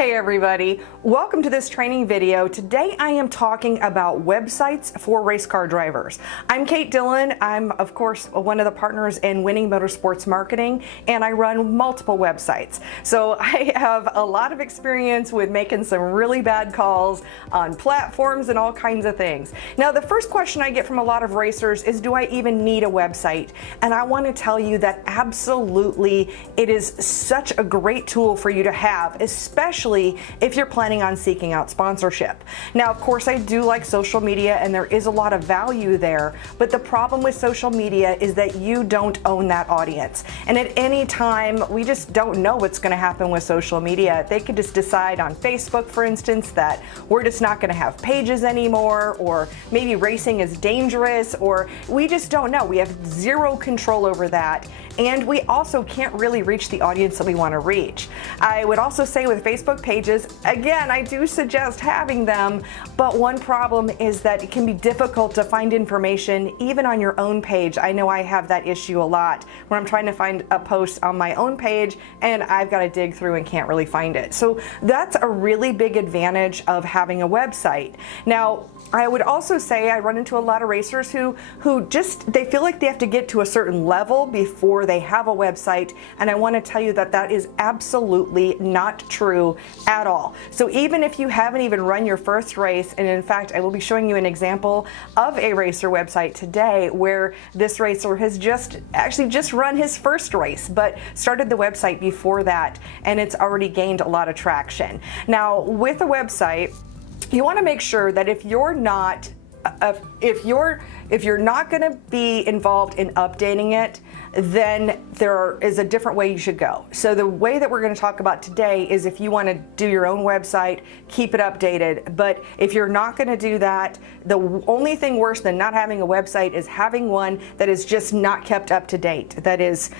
Hey everybody, welcome to this training video. Today I am talking about websites for race car drivers. I'm Kate Dillon. I'm of course one of the partners in Winning Motorsports Marketing, and I run multiple websites. So I have a lot of experience with making some really bad calls on platforms and all kinds of things. Now the first question I get from a lot of racers is, do I even need a website? And I want to tell you that absolutely it is such a great tool for you to have, especially if you're planning on seeking out sponsorship. Now, of course, I do like social media and there is a lot of value there, but the problem with social media is that you don't own that audience. And at any time, we just don't know what's going to happen with social media. They could just decide on Facebook, for instance, that we're just not going to have pages anymore, or maybe racing is dangerous, or we just don't know. We have zero control over that. And we also can't really reach the audience that we want to reach. I would also say with Facebook pages, again, I do suggest having them, but one problem is that it can be difficult to find information even on your own page. I know I have that issue a lot when I'm trying to find a post on my own page and I've got to dig through and can't really find it. So that's a really big advantage of having a website. Now, I would also say I run into a lot of racers who just, they feel like they have to get to a certain level before they have a website, and I want to tell you that that is absolutely not true at all. So even if you haven't even run your first race, and in fact I will be showing you an example of a racer website today where this racer has just run his first race, but started the website before that, and it's already gained a lot of traction. Now with a website, you want to make sure that if you're not going to be involved in updating it, then there is a different way you should go. So the way that we're going to talk about today is if you want to do your own website, keep it updated. But if you're not going to do that, the only thing worse than not having a website is having one that is just not kept up to date, that has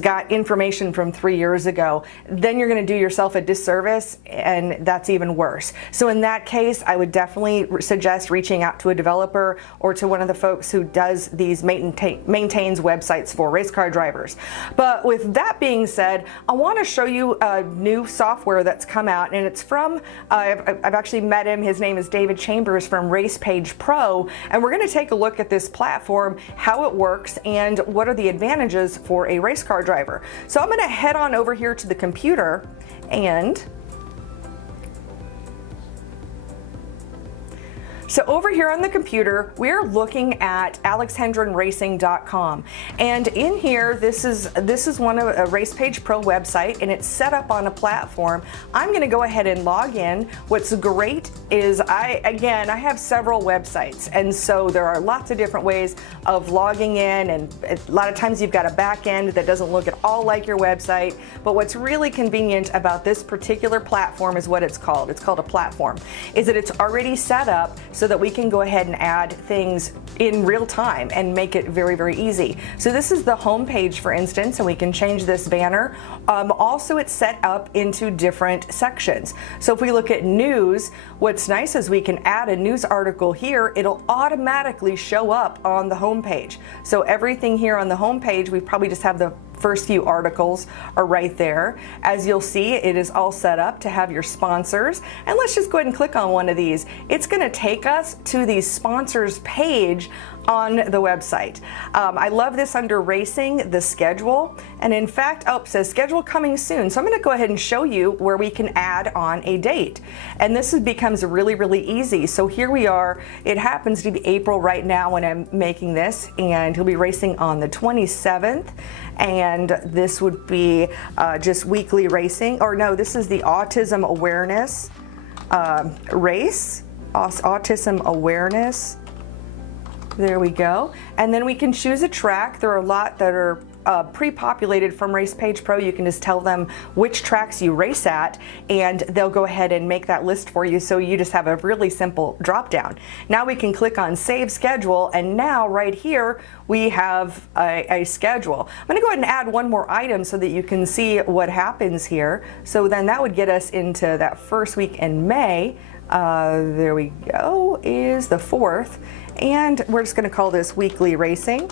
got information from 3 years ago. Then you're going to do yourself a disservice, and that's even worse. So in that case, I would definitely suggest reaching out to a developer or to one of the folks who does these maintains websites for race car drivers. But with that being said, I want to show you a new software that's come out, and it's from I've actually met him. His name is David Chambers from RacePage Pro, and we're going to take a look at this platform, how it works, and what are the advantages for a race car driver. So I'm going to head on over here to the computer, and so over here on the computer, we're looking at alexhendronracing.com, and in here, this is one of a RacePage Pro website, and it's set up on a platform. I'm going to go ahead and log in. What's great is I have several websites, and so there are lots of different ways of logging in, and a lot of times you've got a back end that doesn't look at all like your website. But what's really convenient about this particular platform is what it's called. It's called a platform. Is that it's already set up so that we can go ahead and add things in real time and make it very, very easy. So this is the home page, for instance, and we can change this banner. Also, it's set up into different sections. So if we look at news, what's nice is we can add a news article here. It'll automatically show up on the home page. So everything here on the home page, we probably just have the first few articles are right there. As you'll see, it is all set up to have your sponsors. And let's just go ahead and click on one of these. It's going to take us to the sponsors page on the website. I love this under racing, the schedule. And in fact, it says schedule coming soon. So I'm going to go ahead and show you where we can add on a date. And this becomes really, really easy. So here we are. It happens to be April right now when I'm making this, and he'll be racing on the 27th. And this would be just weekly racing, or no, this is the autism awareness race, autism awareness. There we go. And then we can choose a track. There are a lot that are pre-populated from RacePage Pro. You can just tell them which tracks you race at, and they'll go ahead and make that list for you. So you just have a really simple drop down. Now we can click on Save Schedule, and now right here we have a schedule. I'm going to go ahead and add one more item so that you can see what happens here. So then that would get us into that first week in May. There we go, is the 4th, and we're just going to call this weekly racing.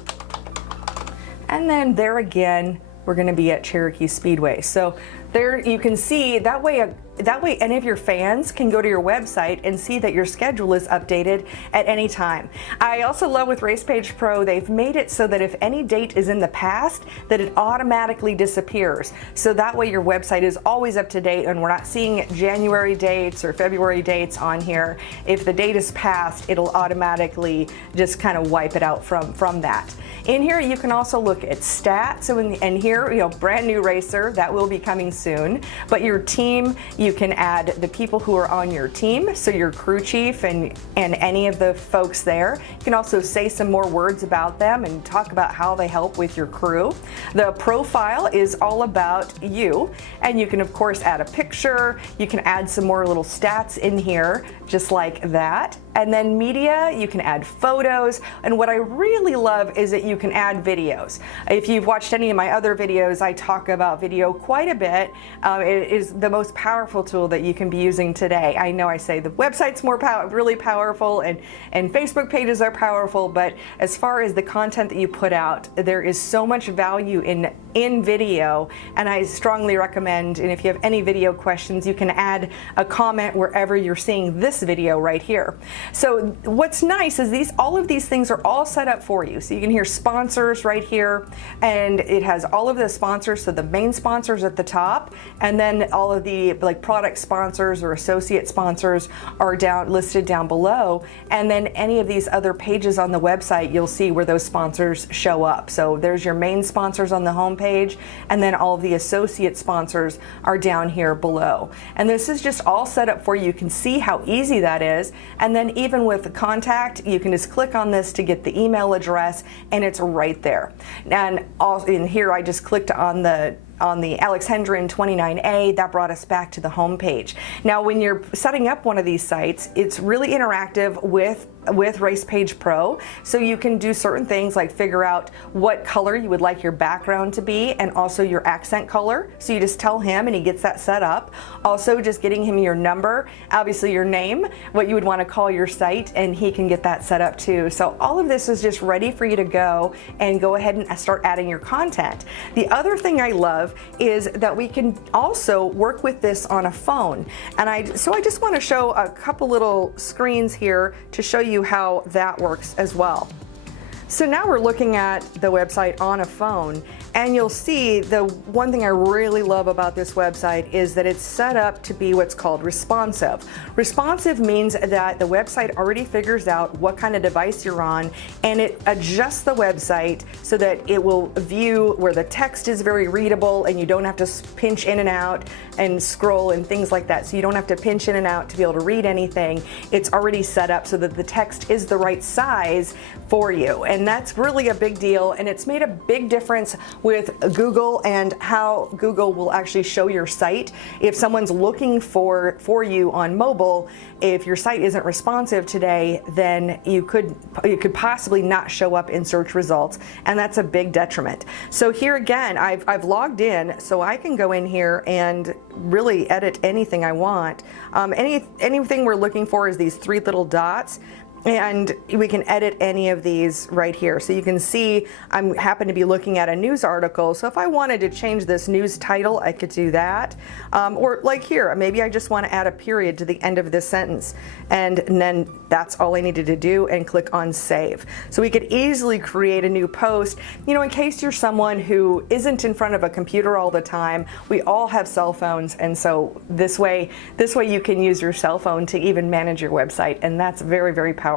And then there again, we're going to be at Cherokee Speedway. So there you can see, that way that way any of your fans can go to your website and see that your schedule is updated at any time. I also love with RacePage Pro, they've made it so that if any date is in the past, that it automatically disappears. So that way your website is always up to date and we're not seeing January dates or February dates on here. If the date is past, it'll automatically just kind of wipe it out from that. In here, you can also look at stats. So and here, brand new racer, that will be coming soon. But your team, you can add the people who are on your team. So your crew chief and any of the folks there. You can also say some more words about them and talk about how they help with your crew. The profile is all about you. And you can, of course, add a picture. You can add some more little stats in here, just like that. And then media, you can add photos. And what I really love is that you can add videos. If you've watched any of my other videos, I talk about video quite a bit. It is the most powerful tool that you can be using today. I know I say the website's really powerful and Facebook pages are powerful, but as far as the content that you put out, there is so much value in video, and I strongly recommend, and if you have any video questions, you can add a comment wherever you're seeing this video right here. So what's nice is all of these things are all set up for you. So you can hear sponsors right here, and it has all of the sponsors, so the main sponsors at the top, and then all of the product sponsors or associate sponsors are listed down below, and then any of these other pages on the website, you'll see where those sponsors show up. So there's your main sponsors on the home page, and then all of the associate sponsors are down here below. And this is just all set up for you. You can see how easy that is, and then even with the contact, you can just click on this to get the email address, and it's right there. And also in here, I just clicked on the Alex Hendren 29A, that brought us back to the home page. Now, when you're setting up one of these sites, it's really interactive with RacePage Pro, so you can do certain things like figure out what color you would like your background to be and also your accent color. So you just tell him and he gets that set up. Also just getting him your number, obviously your name, what you would want to call your site, and he can get that set up too. So all of this is just ready for you to go ahead and start adding your content. The other thing I love is that we can also work with this on a phone. And so I just want to show a couple little screens here to show you how that works as well. So now we're looking at the website on a phone, and you'll see the one thing I really love about this website is that it's set up to be what's called responsive. Responsive means that the website already figures out what kind of device you're on, and it adjusts the website so that it will view where the text is very readable and you don't have to pinch in and out and scroll and things like that. So you don't have to pinch in and out to be able to read anything. It's already set up so that the text is the right size for you. And that's really a big deal, and it's made a big difference with Google and how Google will actually show your site. If someone's looking for you on mobile, if your site isn't responsive today, then you could possibly not show up in search results, and that's a big detriment. So here again, I've logged in, so I can go in here and really edit anything I want. Anything we're looking for is these three little dots. And we can edit any of these right here. So you can see I happen to be looking at a news article. So if I wanted to change this news title, I could do that. Or like here, maybe I just want to add a period to the end of this sentence. And then that's all I needed to do, and click on save. So we could easily create a new post. In case you're someone who isn't in front of a computer all the time, we all have cell phones. And so this way you can use your cell phone to even manage your website. And that's very, very powerful.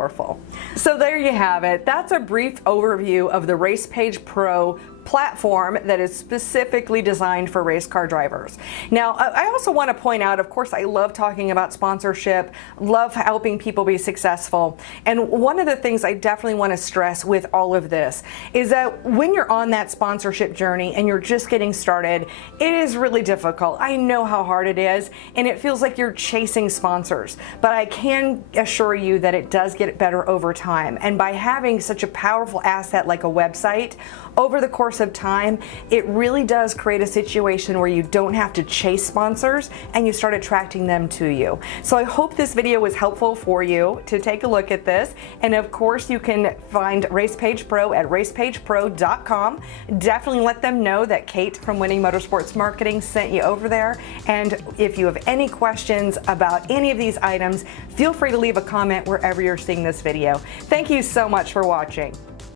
So there you have it. That's a brief overview of the RacePage Pro platform that is specifically designed for race car drivers. Now, I also want to point out, of course, I love talking about sponsorship, love helping people be successful. And one of the things I definitely want to stress with all of this is that when you're on that sponsorship journey and you're just getting started, it is really difficult. I know how hard it is, and it feels like you're chasing sponsors. But I can assure you that it does get better over time. And by having such a powerful asset like a website, over the course of time, it really does create a situation where you don't have to chase sponsors and you start attracting them to you. So I hope this video was helpful for you to take a look at this. And of course, you can find RacePage Pro at racepagepro.com. Definitely let them know that Kate from Winning Motorsports Marketing sent you over there. And if you have any questions about any of these items, feel free to leave a comment wherever you're seeing this video. Thank you so much for watching.